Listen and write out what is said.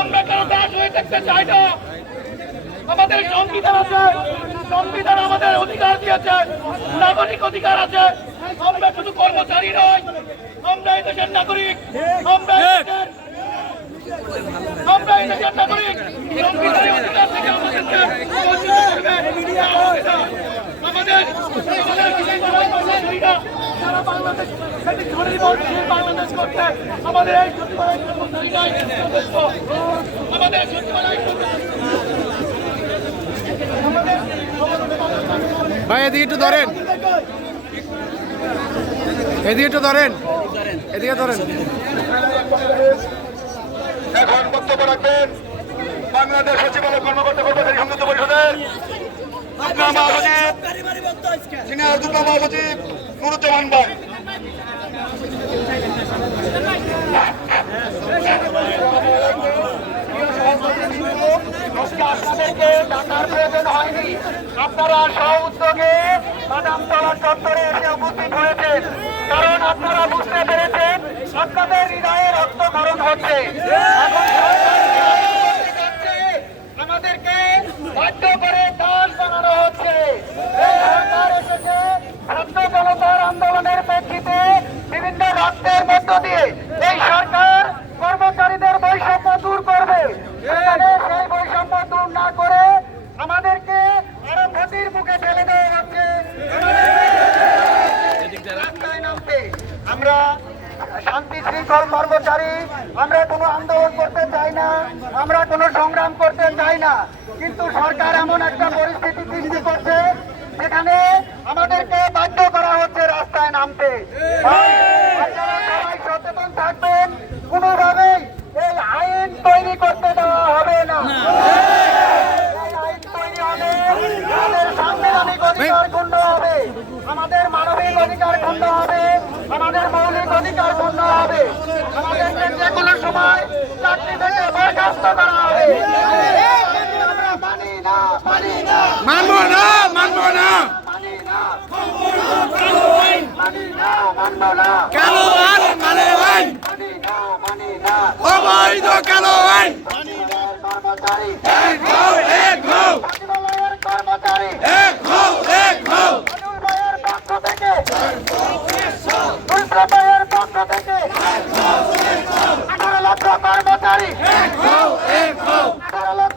আমরা কেন দাস হয়ে থাকতে চাই না। আমাদের সংবিধান আছে, সংবিধান আমাদের অধিকার দিয়েছে, নাগরিক অধিকার আছে। আমরা শুধু কর্মচারী নয়, আমরা এই দেশের নাগরিক, আমরা এই দেশের নাগরিক। সংবিধানের অধিকার থেকে আমাদেরকে বঞ্চিত করবে আমাদের সারা বাংলাদেশ বাংলাদেশ করতে আমাদের এই আমাদের ভাই এদিকে একটু ধরেন, এদিকে একটু ধরেন, এদিকে ধরেন। এখন বক্তব্য রাখবেন বাংলাদেশ সচিবালয় কর্মকর্তা কর্মচারী সংযুক্ত পরিষদের সিনিয়র যুগ্ম মহাসচিব নুরুজ্জামান ভাই। আপনাদেরকে ডাকার প্রয়োজন হয়নি, আপনারা স্ব উদ্যোগে বাদামতলা চত্বরে এসে উপস্থিত হয়েছেন, কারণ আপনারা বুঝতে পেরেছেন আপনাদের হৃদয়ে রক্তক্ষরণ হচ্ছে। আমাদেরকে বাধ্য করে দাস বানানো হচ্ছে। সরকার এসেছে ছাত্র জনতার আন্দোলনের প্রেক্ষিতে বিভিন্ন রক্তের মধ্য দিয়ে এই সরকার কর্মচারীদের বৈষম্য দূর করবে। সেই বৈষম্য দূর না করে আমাদেরকে আরো ক্ষতির মুখে ঠেলে দেওয়া হচ্ছে। রাস্তায় নামতে আমরা শান্তি শৃঙ্খল কর্মচারী, আমরা কোনো আন্দোলন করতে চাই না, আমরা কোনো সংগ্রাম করতে চাই না, কিন্তু সরকার এমন একটা পরিস্থিতি সৃষ্টি করছে যেখানে আমাদেরকে বাধ্য করা হচ্ছে রাস্তায় নামতে। আপনারা সবাই সচেতন থাকবেন, কোনোভাবেই এই আইন তৈরি করতে দেওয়া হবে না। এই আইন তৈরি হবে, আমাদের সাংবিধানিক অধিকার ক্ষুণ্ণ হবে, আমাদের মানবিক অধিকার ক্ষুণ্ণ হবে, আমাদের মৌলিক অধিকার ক্ষুণ্ণ হবে, আমাদেরকে যে কোনো সময় চাকরি থেকে বরখাস্ত করা হবে। আমরা মানি না, মানি না, মানবো না, মানবো না, মানি না, মানি না, মানবো না, কালো আইন মানে আইন, মানি না, মানি না, অবৈধ কালো আইন। কর্মচারী এক হও, এক হও।